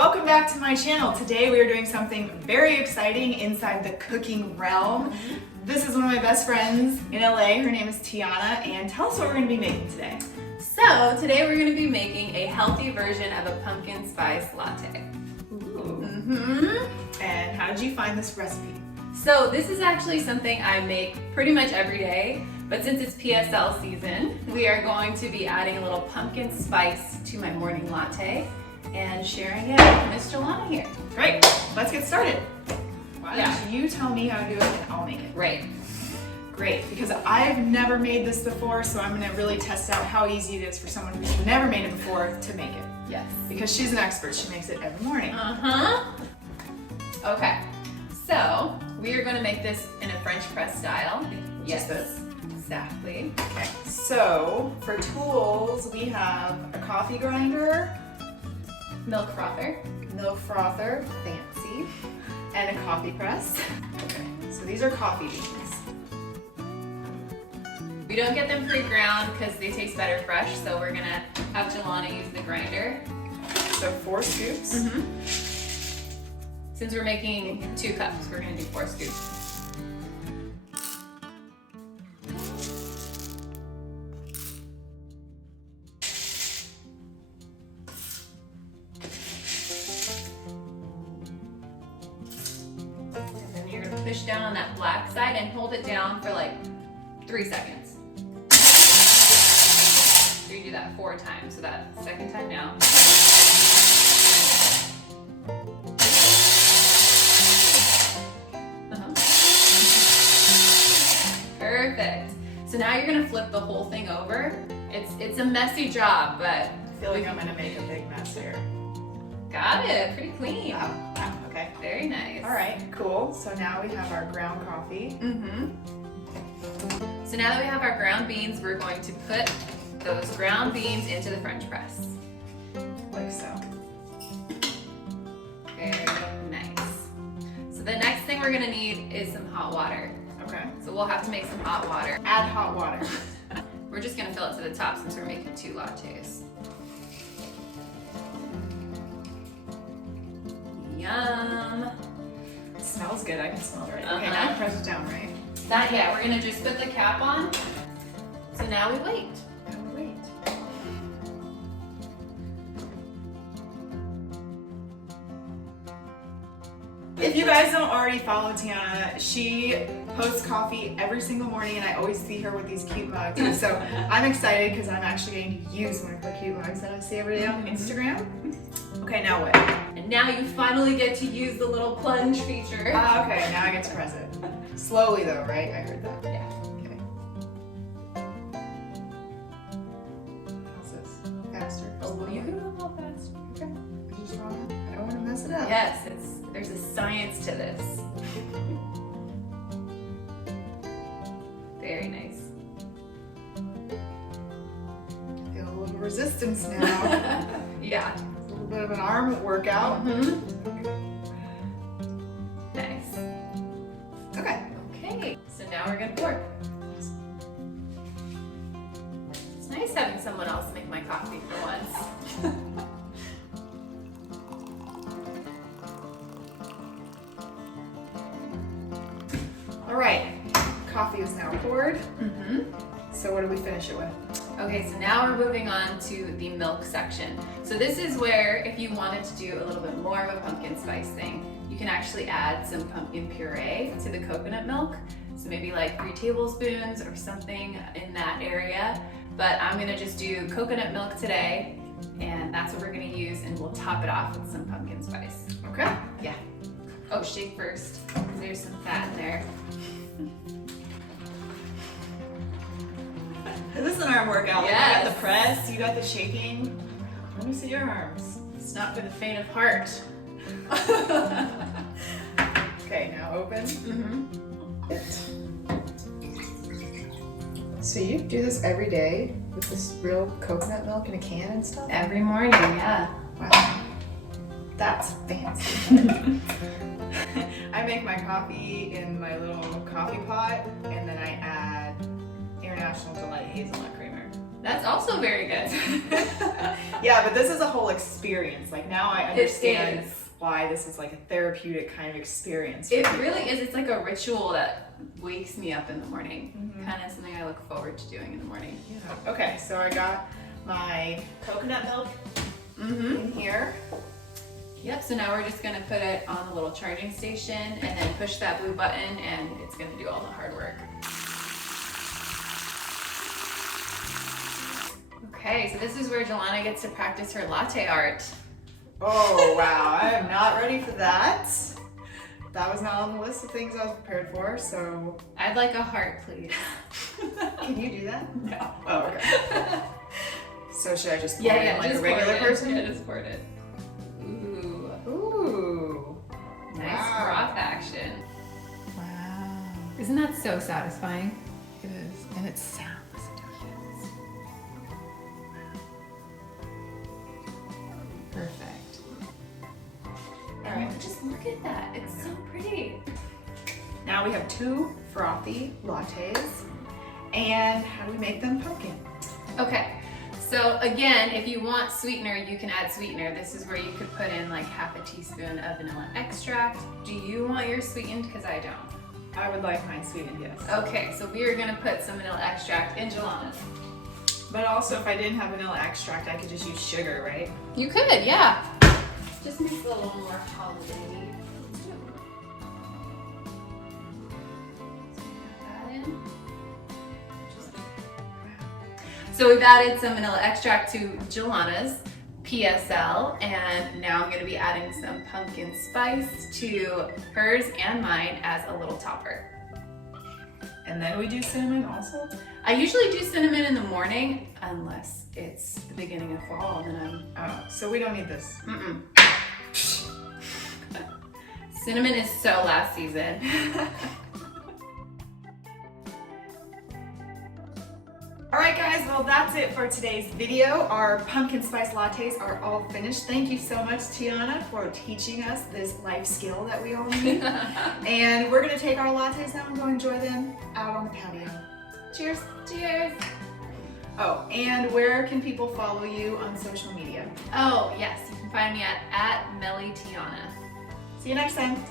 welcome back to my channel. Today we are doing something very exciting inside the cooking realm. This is one of my best friends in LA. Her name is Tiana, and tell us what we're going to be making today. So today we're going to be making a healthy version of a pumpkin spice latte. Ooh. And how did you find this recipe? So this is actually something I make pretty much every day, but since it's PSL season, we are going to be adding a little pumpkin spice to my morning latte and sharing it with Miss Julana here. Great, let's get started. Why Yeah. don't you tell me how to do it and I'll make it. Right. Great, because I've never made this before, so I'm gonna really test out how easy it is for someone who's never made it before to make it. Yes. Because she's an expert, she makes it every morning. Okay, so we are going to make this in a French press style. Yes, this. Exactly. Okay, so for tools, we have a coffee grinder, Milk frother. milk frother, fancy, and a coffee press. Okay, so these are coffee beans. We don't get them pre-ground because they taste better fresh, so we're going to have Julana use the grinder. So 4 scoops. Since we're making 2 cups, we're going to do 4 scoops. And then you're going to push down on that black side and hold it down for like 3 seconds. So you do that 4 times, so that second time now. Perfect. So now you're gonna flip the whole thing over. It's a messy job, but I feel like I'm gonna make a big mess here. got it. Pretty clean. Wow, okay. Very nice. All right, cool. So now we have our ground coffee. So now that we have our ground beans, we're going to put those ground beans into the French press. Like so. Very nice. So the next thing we're gonna need is some hot water. Okay. So we'll have to make some hot water. Add hot water. We're just gonna fill it to the top since we're making 2 lattes. Yum. It smells good, I can smell it already. Okay, now press it down, right? Not yet, we're gonna just put the cap on. So now we wait. Now we wait. If you guys don't already follow Tiana, she posts coffee every single morning and I always see her with these cute mugs. So I'm excited because I'm actually going to use one of her cute mugs that I see every day on Instagram. Okay, now what? And now you finally get to use the little plunge feature. Okay, now I get to press it. Slowly though, right? I heard that. Yeah. Okay. How's this? Faster? Oh, well, you can move a little faster. Okay. I don't want to mess it up. Yes, there's a science to this. Very nice. Feel a little resistance now. Yeah. A little bit of an arm workout. Nice. Okay. Okay, so now we're gonna pour. It's nice having someone else make my coffee for once. All right. Coffee is now poured. So what do we finish it with? Okay, so now we're moving on to the milk section. So this is where, if you wanted to do a little bit more of a pumpkin spice thing, you can actually add some pumpkin puree to the coconut milk. So maybe like 3 tablespoons or something in that area. But I'm gonna just do coconut milk today, and that's what we're gonna use, and we'll top it off with some pumpkin spice. Okay. Yeah. Oh, shake first. There's some fat in there. This is an arm workout. Yes. You got the press, you got the shaking. Let me see your arms. It's not for the faint of heart. Okay, now open. So you do this every day with this real coconut milk in a can and stuff? Every morning, yeah. Wow. That's fancy. I make my coffee in my little coffee pot and then I add International Delight hazelnut creamer. That's also very good. Yeah, but this is a whole experience. Like now I understand It is. why this is like a therapeutic kind of experience. It really is. It's like a ritual that wakes me up in the morning. Mhm. Kind of something I look forward to doing in the morning. Yeah. Okay, so I got my coconut milk in here. Yep, so now we're just gonna put it on the little charging station and then push that blue button and it's gonna do all the hard work. Okay, so this is where Julana gets to practice her latte art. Oh wow, I am not ready for that. That was not on the list of things I was prepared for, so. I'd like a heart, please. Can you do that? No. Oh, okay. So should I just pour it in like a just regular pour it in. person? Yeah, just pour it in. Ooh, Ooh. nice Wow. froth action. Wow. Isn't that so satisfying? It is. And it sounds delicious. Perfect. All right. Just look at that. It's so pretty. Now we have 2 frothy lattes. And how do we make them pumpkin? Okay, so again, if you want sweetener, you can add sweetener. This is where you could put in like half a teaspoon of vanilla extract. Do you want yours sweetened? Because I don't. I would like mine sweetened, yes. Okay, so we are gonna put some vanilla extract in Julana's. But also, if I didn't have vanilla extract, I could just use sugar, right? You could, yeah. Just makes it a little more holiday. So we've added some vanilla extract to Julana's PSL, and now I'm going to be adding some pumpkin spice to hers and mine as a little topper. And then we do cinnamon also? I usually do cinnamon in the morning, unless it's the beginning of fall, then I'm... Oh, so we don't need this. Mm-mm. Cinnamon is so last season. Alright guys, well that's it for today's video. Our pumpkin spice lattes are all finished. Thank you so much, Tiana, for teaching us this life skill that we all need. And we're going to take our lattes now and go enjoy them out on the patio. Cheers! Cheers! Oh, and where can people follow you on social media? Oh, yes, you can find me at @MellyTiana. See you next time.